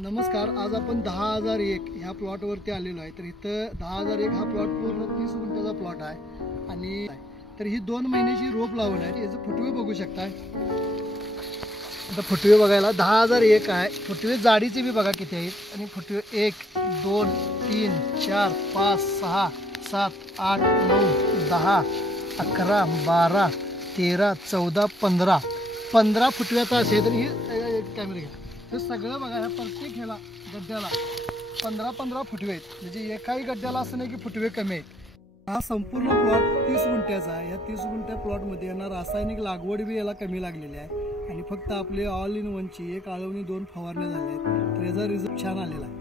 नमस्कार. आज आपण 10,001 ह्या प्लॉटवरती आलेलो आहे. तर इथं 10,001 हा प्लॉट पूर्ण 30 गुंठ्याचा प्लॉट आहे आणि तर ही 2 महिन्याची रोप लावून आहे. याचे फुटवे बघू शकता. आता फुटवे बघायला 10,001 आहे. फुटवे जाडीचे बी बघा किती आहेत आणि फुटवे 1 2 3 4 5 6 7 8 9 10 11 12 13 14 15 फुटव्याचा असेल तर ही कॅमेरा घ्या. हे सगळं बघा, ह्या प्रत्येक ह्याला गड्ड्याला 15 फुटवे आहेत. म्हणजे एकाही गड्ड्याला असं नाही की फुटवे कमी आहेत. हा संपूर्ण प्लॉट 30 गुंठ्याचा आहे. या 30 गुंठ्या प्लॉटमध्ये यांना रासायनिक लागवड बी याला कमी लागलेली आहे आणि फक्त आपले ऑल इन वनची एक आळवणी 2 फवारण्या झाल्या आहेत. तर याचा रिझल्ट छान आलेला आहे.